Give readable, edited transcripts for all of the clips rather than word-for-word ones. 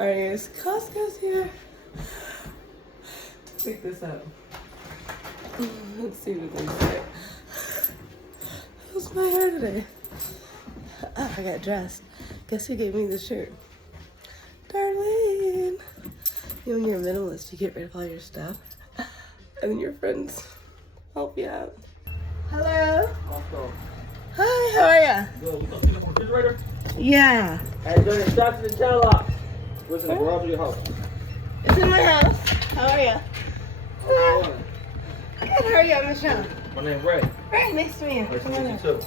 Alright, guys, Costco's here. Pick this up. Let's see what they say. How's my hair today? Oh, I got dressed. Guess who gave me the shirt? Darlene. You know, when you're a minimalist, you get rid of all your stuff. And then your friends help you out. Hello. Hi, how are ya? Good. We gonna see the refrigerator? Yeah. And then it's shots in the child locks. What's in the garage of your house? It's in my house. How are ya? Good. How are ya, Michelle? My name's Ray. Right, nice to meet you. Nice to Come on meet in. you too.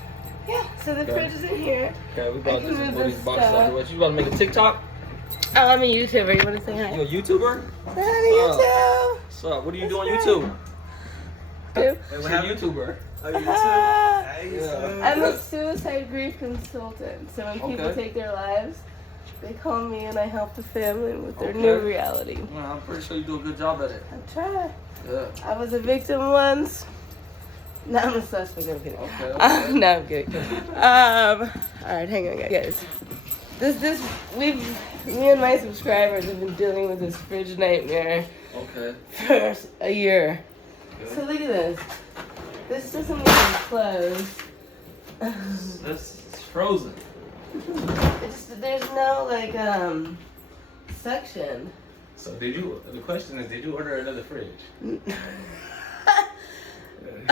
Yeah, so the fridge is in here. Okay, we about I to can move move these this boxes out stuff. the way. You about to make a TikTok? Oh, I'm a YouTuber. You want to say hi? You a YouTuber? Hi, YouTube. What's up? What do you do on That's YouTube? Good. She's a YouTuber. I'm a suicide grief consultant. So when people take their lives, they call me and I help the family with their new reality. Well, I'm pretty sure you do a good job at it. I try. Yeah. I was a victim once. Now I'm a suspect. I'm kidding. Okay. No, I'm kidding. All right, hang on, guys. Me and my subscribers have been dealing with this fridge nightmare for a year. Okay. So look at this. This doesn't even close. It's frozen. There's no like section. So the question is, did you order another fridge?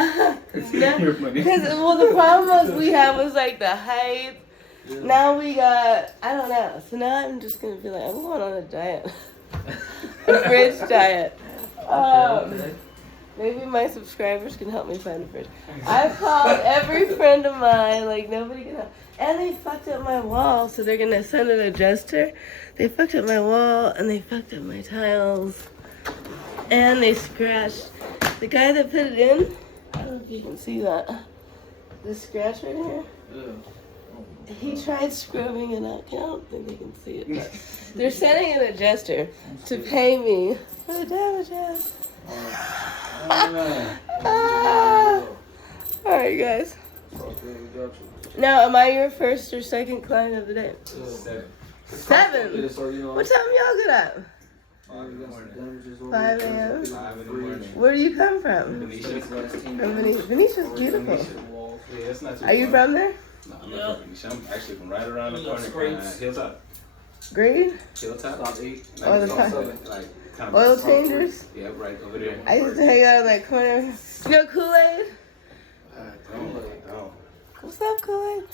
Because the problem was like the height. Yeah. Now we got, I don't know. So now I'm just gonna be like, I'm going on a diet, a fridge diet. Okay. Maybe my subscribers can help me find a fridge. I've called every friend of mine, like nobody can help. And they fucked up my wall, so they're gonna send an adjuster. They fucked up my wall and they fucked up my tiles. And they scratched. The guy that put it in, I don't know if you can see that. This scratch right here. Yeah. He tried scrubbing it out. I don't think they can see it. But they're sending an adjuster to pay me for the damages. Alright, guys. Now, am I your first or second client of the day? 7? What time y'all get up? 5 a.m. Where do you come from? Venetia. From Venetia. Venetia's beautiful. Yeah, it's not too Are you far. from there? No, I'm not from Venetia. I'm actually from right around the corner. Hilltop. Green? Hilltop. Oh, the like kind of oil changers? Yeah, right over there. I used to hang out in that corner. You know Kool-Aid? Don't. What's up, Kool-Aid?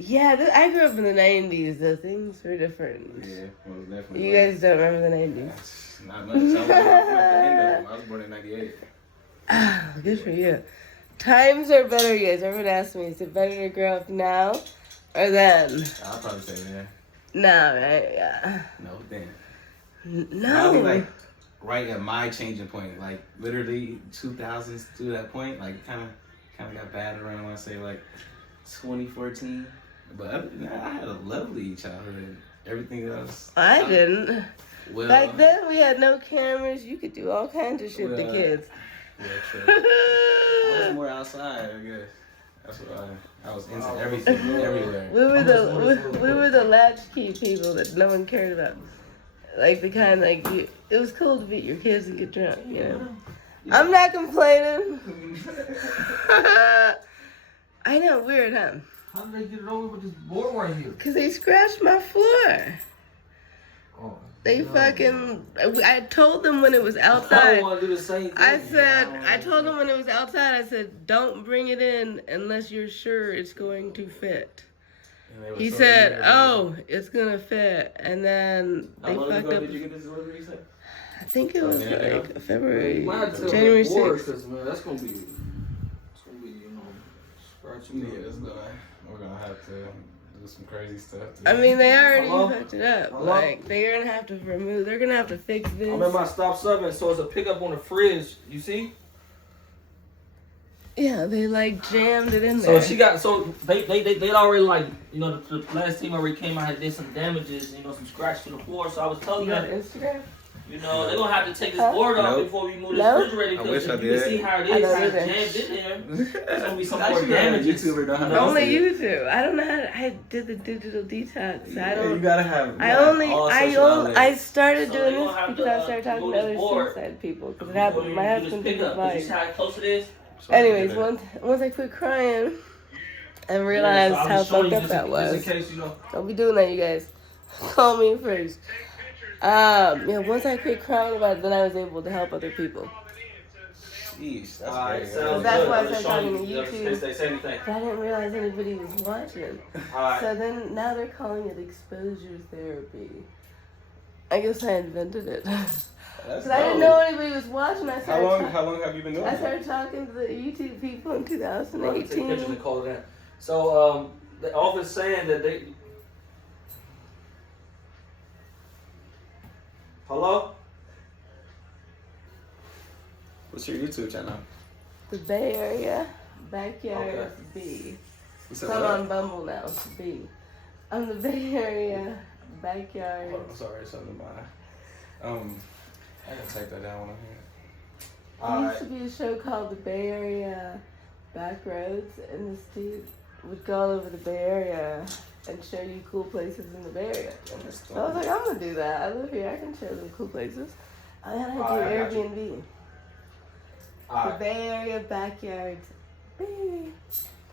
Yeah, I grew up in the 90s, though. Things were different. Yeah, well, definitely. You guys don't remember the 90s? Not much. I was born in 98. Ah, good for you. Times are better, you guys. Everyone asks me, is it better to grow up now or then? I'll probably say then. No, right? Yeah. No, then. No. Probably like right at my changing point, like literally 2000s to that point, like kind of got bad around, I want to say like 2014. But other than that, I had a lovely childhood. Everything else. I didn't. Well, Back then, we had no cameras. You could do all kinds of shit to kids. Yeah, true. I was more outside, I guess. That's what I was into everything, everywhere. We were the latchkey people that no one cared about. Like the kind it was cool to beat your kids and get drunk, you know. I'm not complaining. I know, weird, huh? How did they get it over with this board right here? Cause they scratched my floor. Oh, They fucking. I told them when it was outside. I want to do the same thing. I told them when it was outside. I said, don't bring it in unless you're sure it's going to fit. He said, "Oh, it's gonna fit," and then they fucked up. Did you get this delivery? You said? I think it was like February, January January 6th. 6th. Man, that's gonna be, scratching. Yeah, we're gonna have to do some crazy stuff. I mean, they already Hello? fucked it up. Hello? Like they're gonna have to remove. They're gonna have to fix this. I'm at my stop 7, so it's a pickup on the fridge. You see? Yeah, they like jammed it in So there. she got they already like, you know, the last team already came out, had did some damages, you know, some scratch to the floor. So I was telling You got her, Instagram? You know, they're gonna have to take this Huh? board off Nope. before we move this Nope. refrigerator I because wish I you can did. see how it I is. don't It's either. jammed in there. There's gonna be some I more should have a damages. YouTuber know how you to know? Only see it. you do. I don't know how to. I did the digital detox. I Yeah, don't. you gotta have. I only, all I social only, I outlets. started So doing you this don't have because to, I started talking move to this other board. suicide people. Because it Before happened. you My do this husband did pickup, the you see bike. how close it is? So I Anyways, did it. once I quit crying and realized Yeah, so I how was showing fucked you up just that in- was. Just in case, you know. Don't be doing that, you guys. Call me first. Yeah, once I quit crying about it, then I was able to help other people. Jeez, that's Alright, great. sounds That's good. why I I'm just started showing talking to you just in YouTube. case they say anything. But I didn't realize anybody was watching. Alright. So then, now they're calling it exposure therapy. I guess I invented it. That's Because I didn't dope. know anybody was watching. I started How long have you been doing I that? started talking to the YouTube people in Right, take pictures 2018. and call it in. So, the office saying that they. Hello? What's your YouTube channel? The Bay Area Backyard Okay. B. What's So I'm on Bumble now. B. I'm the Bay Area Backyard. Oh, sorry, something about. I gotta type that down when I'm here. There Alright. used to be a show called The Bay Area Backroads, and this dude would go all over the Bay Area and show you cool places in the Bay Area. So I was like, I'm gonna do that. I live here. I can show them cool places. And then I do Alright, I got you. Airbnb. The Alright. Bay Area Backyard B.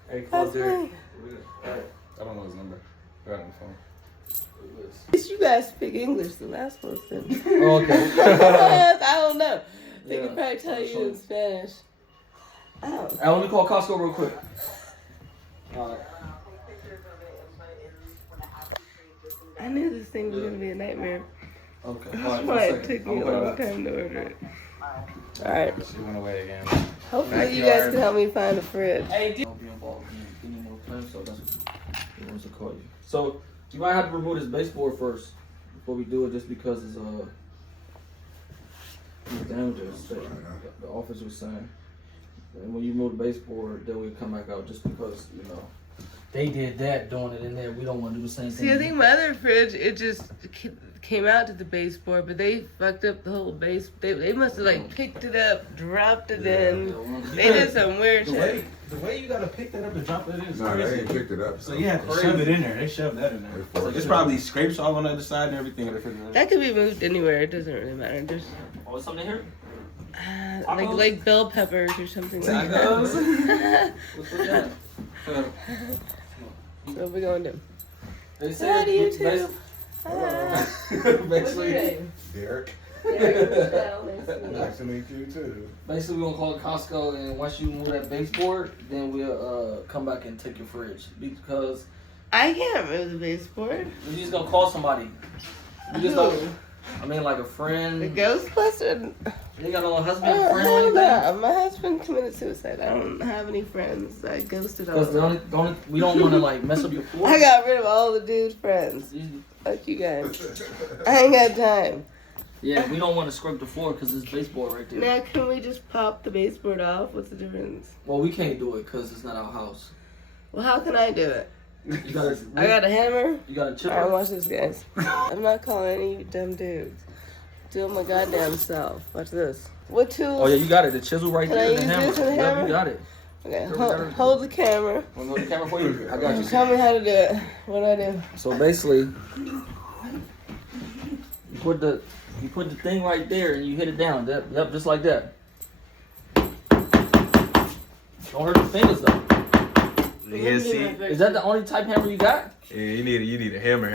Hey, call That's Derek. me. Alright. I don't know his number. I got it on the phone. At least you guys speak English than I'm supposed to. Oh, okay. I don't know. They Yeah. can probably tell you in Spanish. Oh. Hey, let me call Costco real quick. Alright. I knew this thing was gonna be a nightmare. Okay. That's Alright, why for a it second. took me a I'm gonna long put it time to order it. Alright. She went away again. Hopefully you guys can help me find a fridge. Hey, don't be involved in any more plans, so that's what he wants to call you. So, you might have to remove this baseboard first before we do it, just because it's damages that the office was saying. And when you move the baseboard, then we come back out just because, you know. They did that doing it in there. We don't want to do the same thing. See, I think my other fridge, it just came out to the baseboard, but they fucked up the whole base. They must have like picked it up, dropped it in. They did some weird shit. The way you gotta pick that up and drop it in is No, they crazy. ain't picked it up. So you have to shove it in there. They shoved that in there. They forced It's it. probably scrapes all on the other side and everything. That could be moved anywhere. It doesn't really matter. Just Oh, something here? like bell peppers or something like Tacos? that. What's with that? What we gonna do? They Hi, said YouTube. Hi. What's your Basically, name? Derek, Derek Michelle. Nice to meet you. nice to meet you too. Basically, we're gonna call it Costco, and once you move that baseboard, then we'll come back and take your fridge because I can't move the baseboard. we're just gonna call somebody. We just Who? don't. I mean, like a The friend. Ghostbuster? You got no husband, Oh, friend, or hell anything? no. My husband committed suicide. I don't have any friends. I ghosted all Because of the them. only, we don't want to like mess up your floor. I got rid of all the dude's friends. Fuck you guys. I ain't got time. Yeah, we don't want to scrape the floor because it's baseboard right there. Now, can we just pop the baseboard off? What's the difference? Well, we can't do it because it's not our house. Well, how can I do it? You gotta. I got a hammer. You got a chipper. Alright, watch this, guys. I'm not calling any of you dumb dudes. Do it my goddamn self. Watch this. What tools? Oh yeah, you got it. The chisel right Can there. I The use hammer. this and the Yep, hammer? you got it. Okay, hold the camera. Want to hold the camera for you? I got you. Tell me how to do it. What do I do? So basically, you put the thing right there and you hit it down. Yep, just like that. Don't hurt your fingers though. Yeah, see? Is that the only type hammer you got? Yeah, you need a hammer.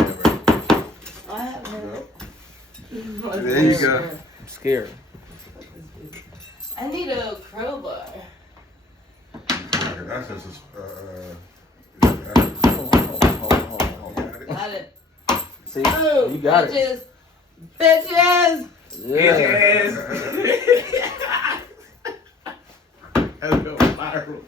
I have a hammer. There you go. I'm scared. I need a crowbar. That's just Hold on. Got it. See, Oh, you got it. bitches. Bitches! Yeah. That's go viral.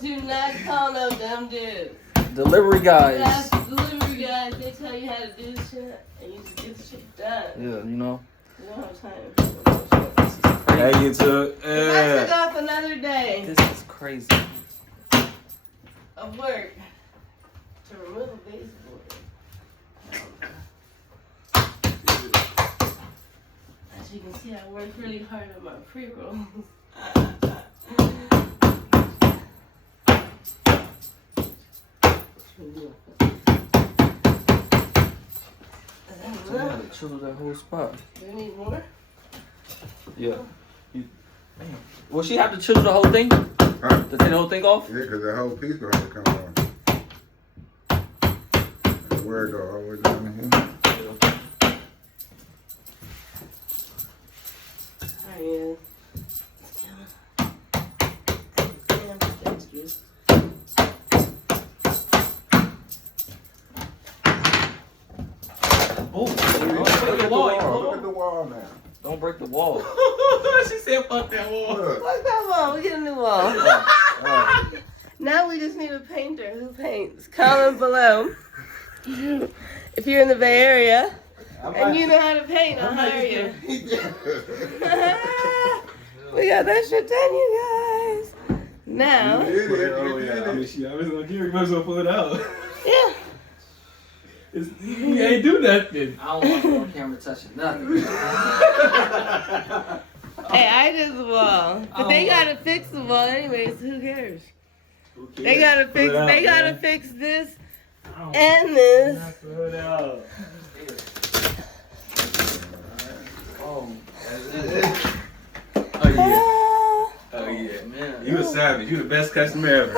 Do not call no dumb dudes. Delivery guys. That's delivery guys. They tell you how to do shit, and you just get the shit done. Yeah, you know. You don't have time. Hey, YouTube. I took off another day This is crazy. of work to remove a baseboard. you can see, I worked really hard on my pre-rolls. I had to chisel that whole spot. Do you need more? Yeah. Damn. Will she have to chisel the whole thing? Huh? To take the whole thing off? Yeah, because that whole piece gonna have to come on. Where it go? All the way down here. Alright, Oh, Look at the wall now. Don't break the wall. She said, "Fuck that wall." Look. fuck that wall. We get a new wall. Now we just need a painter. Who paints? Comment below. If you're in the Bay Area and you know how to paint, I'll hire you. We got that shit done, you guys. Now, Oh yeah, I mean, shit, I was gonna do. You might as well pull it out. yeah. You ain't do nothing. I don't want you on camera touching nothing. Hey, I did the wall. But they gotta fix the wall anyways, who cares? They gotta fix fix this and this. Pull it out. Oh, Oh yeah. Ah. Oh yeah. man. You a savage. You the best customer ever.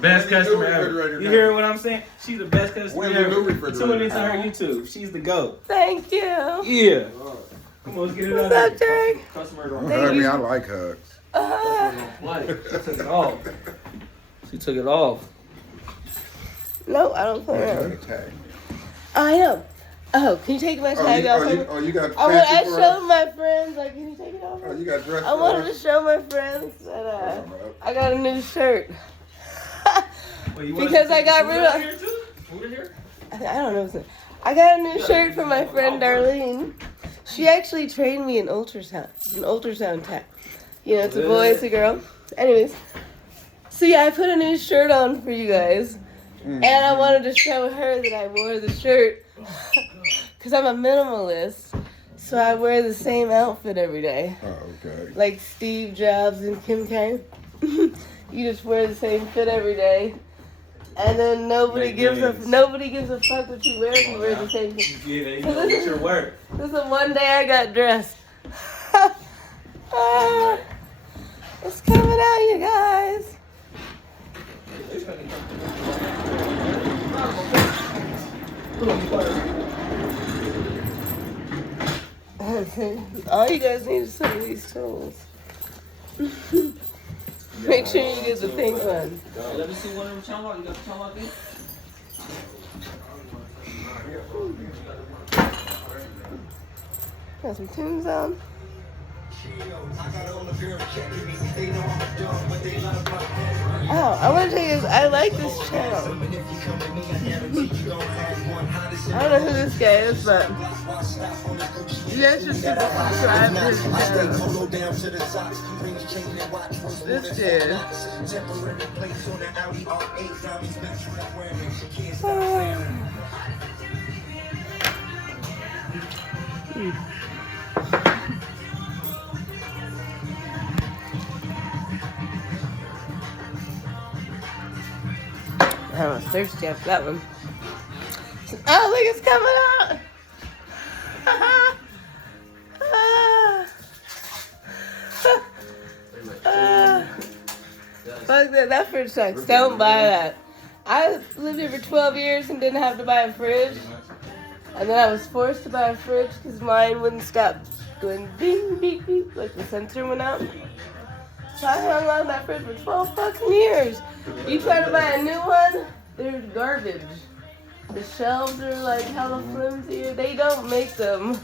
Best customer ever. You hear what I'm saying? She's the best customer When's the new ever. refrigerator Tune into her coming? YouTube. She's the GOAT. Thank you. Yeah. Come on, let's get it What's out up, there. Derek? Customer Don't don't hug me. I like hugs. play. She took it off. She took it off. No, I don't play Oh, you around. got a tag. I am. Oh, can you take my tag off? You got I fancy for us? showed my friends, like, can you take it off? Oh, you got dressed I for wanted to us? show my friends that I got a new shirt. Wait, you want Because I got food rid out of. here too? Food in here? I don't know. What's it. I got a new shirt for my friend Darlene. She actually trained me in ultrasound tech. You know, it's a boy, it's a girl. Anyways, so yeah, I put a new shirt on for you guys, and I wanted to show her that I wore the shirt because I'm a minimalist. So I wear the same outfit every day, Oh, okay. like Steve Jobs and Kim K. You just wear the same fit every day. And then nobody Make gives gains. a fuck what you wear. You wear the same thing. Yeah, there you go. Get your work. This is one day I got dressed. It's coming out, you guys. All you guys need is some of these tools. Make sure you get the pink one. Let me see one of them chama. You got the chama thing? Got some tunes on. Oh, I want to tell you guys, I like this channel. I don't know who this guy is, but you guys should subscribe to his channel. This dude. I was thirsty after that one. Oh, look, it's coming out! Fuck that, that fridge sucks. Don't buy that. I lived here for 12 years and didn't have to buy a fridge. And then I was forced to buy a fridge because mine wouldn't stop going ding, beep, beep, like the sensor went out. So I hung on that fridge for 12 fucking years. You try to buy a new one, they're garbage. The shelves are like hella flimsy. They don't make them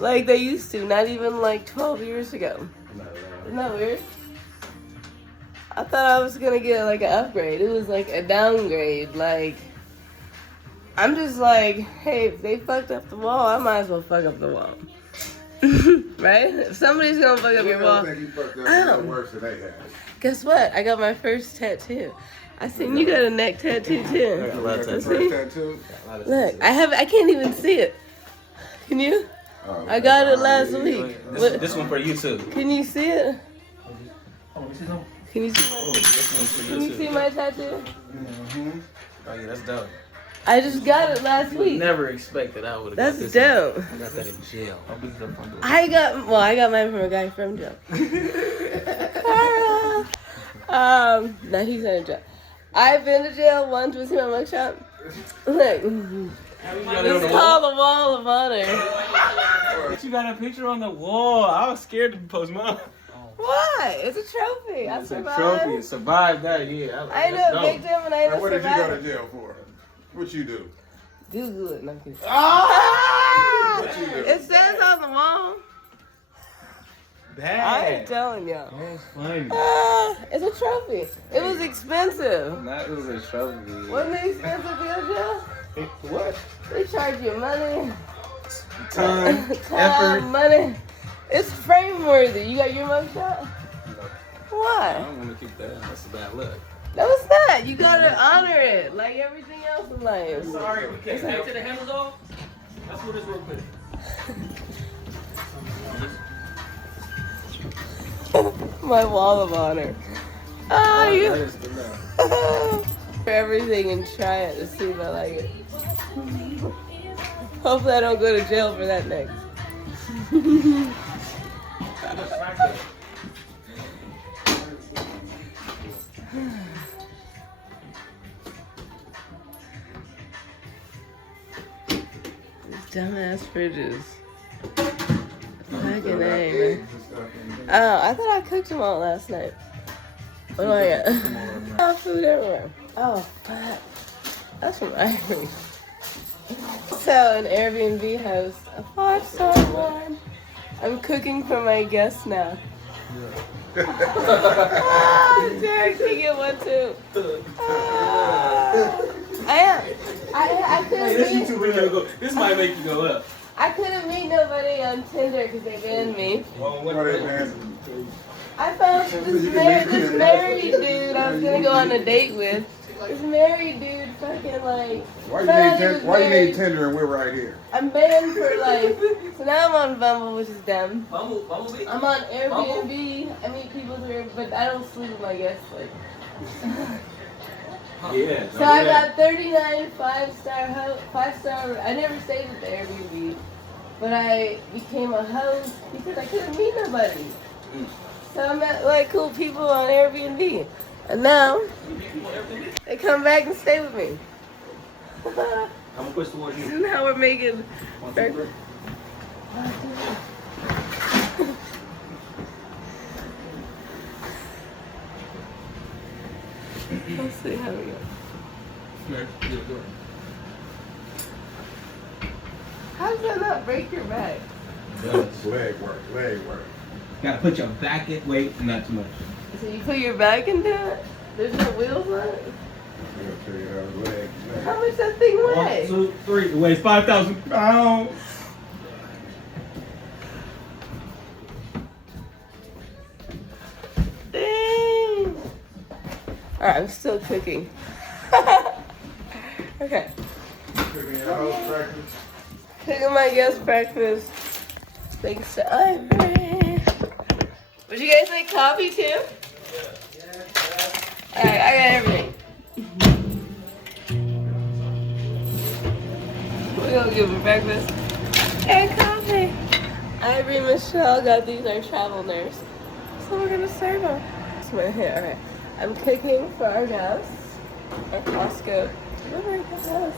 like they used to, not even like 12 years ago. Isn't that weird? I thought I was gonna get like an upgrade. It was like a downgrade. Like, I'm just like, hey, if they fucked up the wall, I might as well fuck up the wall. Right? If somebody's gonna fuck up your wall. I think you fucked up Ow. worse than they had. Guess what? I got my first tattoo. I seen you got a neck tattoo too. You got your Let's first see. tattoo? Look, I can't even see it. Can you? Oh, I got it oh, last yeah, week. yeah. What- This one for you too. Can you see it? Oh, you see something? Can you see Oh, my, this one's for can you you see too. my tattoo? Mhm. Oh yeah, that's dope. I just got it last week. Never expected I would have That's got this. dope. I got that in jail. I'll beat it up on the I got mine from a guy from jail. Carl. No, he's not in jail. I've been to jail once. Was he my mugshot? Look, it's called the Wall of Honor. You got a picture on the wall. I was scared to post mine. Why? It's a trophy. I It's a survived. trophy. Survived that, yeah. I know a victim and I know Now, what did you go to survivor. jail for? What you do? Google it. No, I'm kidding. What you do? It says on the wall. I ain't Bad. telling y'all. That's funny. It's a trophy. It was expensive. That was a trophy. Wasn't it expensive to go to jail? What? They charge you money. Time, Time, effort. money. It's frame worthy. You got your mugshot? I Why? don't want to keep that. That's a bad look. No, it's not. You gotta honor it like everything else in life. Sorry, we can't take to the handles off. Let's do this real quick. My wall of honor. Oh, That you is good enough. for everything and try it to see if I like it. Hopefully I don't go to jail for that next. These dumbass fridges. Fucking A, man. Oh, I thought I cooked them all last night. What do I got? Oh, food everywhere. Oh, fuck. That's from Ivory. So, an Airbnb host, a 5-star one. I'm cooking for my guests now. Derek, you get one too. I am. I couldn't meet. This might make you go up. I couldn't meet nobody on Tinder because they banned me. What is that? I found this married dude I was gonna go on a date with. This married dude fucking like. Why you found need he was Why you married. need Tinder and we're right here? I'm banned for life. So now I'm on Bumble, which is dumb. Bumblebee? I'm on Airbnb. I meet people here, but I don't sleep with my guests. Like. Yeah. So I got 39 5-star. I never stayed with the Airbnb, but I became a host because I couldn't meet nobody. So I met like cool people on Airbnb, and now they come back and stay with me. I'm gonna push towards you. Now we're making breakfast. Let's see how we go. How does that not break your back? Leg work. Gotta put your back in. Wait, not too much. So you put your back into it? There's no wheels on it? I'll tell you how leg. How much that thing One, weigh? 2, 3. It weighs 5,000 pounds. Dang. Alright, I'm still cooking. Okay. Cooking my guest breakfast. Thanks to Ivory. Would you guys like coffee too? Alright, I got everything. We're gonna give them breakfast and coffee. Ivory and Michelle got these, our travel nurse. So we're gonna serve them. That's my hair. Alright. I'm cooking for our guests at Costco. Delivery to the house.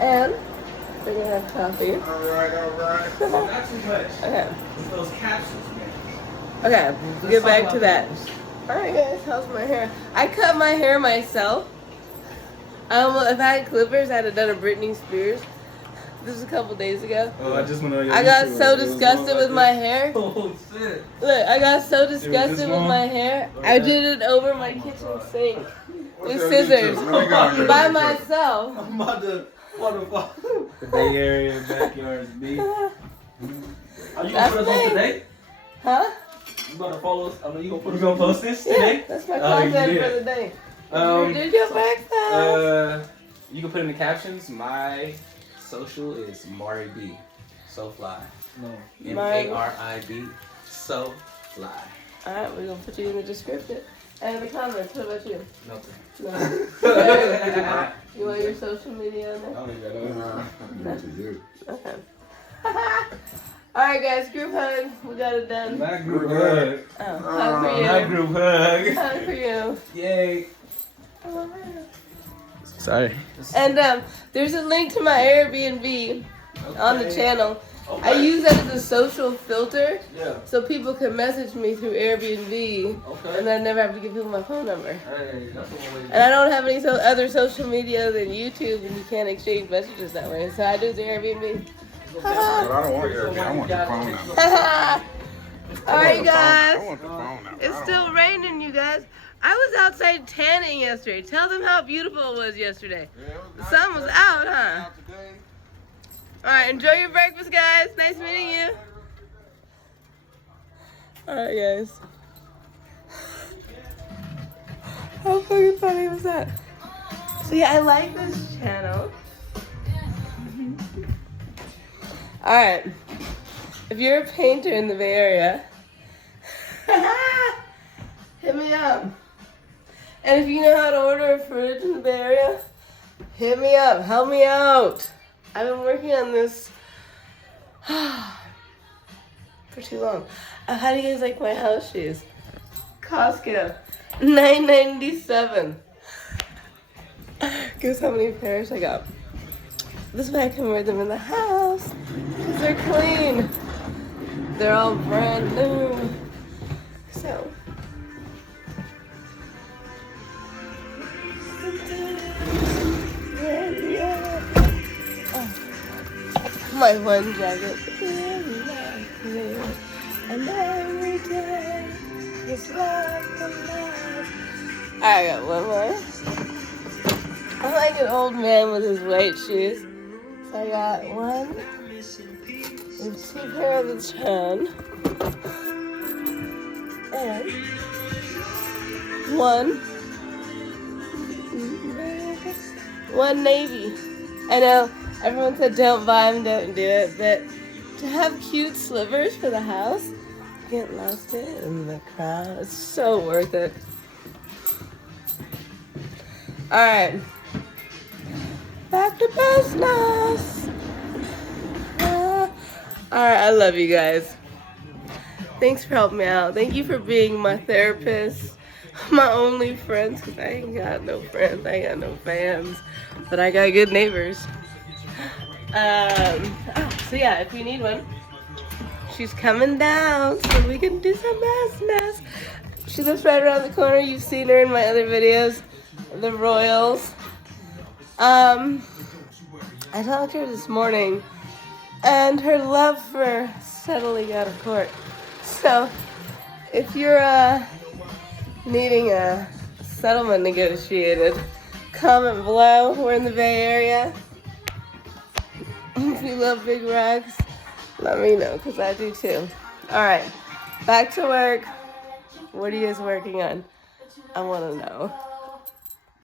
And we're gonna have coffee. Alright. Not too much. Okay. It's those capsules, man. Okay, get back to that. Alright guys, how's my hair? I cut my hair myself. If I had clippers, I'd have done a Britney Spears. This was a couple days ago. Oh, I just went on your I got YouTube, so it was disgusted going with like my this. hair. Oh shit. Look, I got so this disgusted with long? my hair. I did it over my kitchen sink with your scissors YouTube? Let me go on your by YouTube. myself. I'm about to. What the fuck? The Bay Area backyard is big. Are you gonna That's put us on me. today? Huh? You gonna follow us? I mean, you gonna put You us gonna on post this Yeah, today? that's my Oh, you content did. for the day. Um, Did your backside? You can put in the captions. My social is Mari B. So fly. No. MARIB. So fly. Alright, we're gonna put you in the description. And in the comments, what about you? Nothing. No. You want your social media on there? I don't even know. Okay. Alright guys, group hug. We got it done. Not group hug. Oh, hug for you. Not group hug. Hug for you. Yay. Oh, man. Sorry. And there's a link to my Airbnb on the channel. Okay. I use that as a social filter Yeah. so people can message me through Airbnb Okay. and I never have to give people my phone number. Hey, that's the one way to And I don't have any other social media than YouTube, and you can't exchange messages that way. So I do the Airbnb. But I don't want Airbnb. I want the phone number. Alright, guys. I want the phone number. It's still raining, you guys. I was outside tanning yesterday. Tell them how beautiful it was yesterday. The sun was out, huh? Alright, enjoy your breakfast, guys. Nice meeting you. Alright, guys. How fucking funny was that? So yeah, I like this channel. Alright. If you're a painter in the Bay Area, hit me up. And if you know how to order a fridge in the Bay Area, hit me up. Help me out. I've been working on this for too long. How do you guys like my house shoes? Costco, $9.97. Guess how many pairs I got? This way I can wear them in the house because they're clean. They're all brand new. So. My one jacket. And every day is like the last. I got one more. I'm like an old man with his white shoes. So I got one and two pair of the tan. And one navy. I know everyone said don't buy them, don't do it, but to have cute slivers for the house, get lost in the crowd. It's so worth it. Alright. Back to business. Alright, I love you guys. Thanks for helping me out. Thank you for being my therapist. My only friends, because I ain't got no friends. I ain't got no fans. But I got good neighbors. So yeah, if you need one, she's coming down so we can do some business. She lives right around the corner. You've seen her in my other videos, the Royals. I talked to her this morning, and her love for settling out of court. So, if you're needing a settlement negotiated, comment below. We're in the Bay Area. If you love big rocks, let me know, because I do too. Alright, back to work. What are you guys working on? I want to know.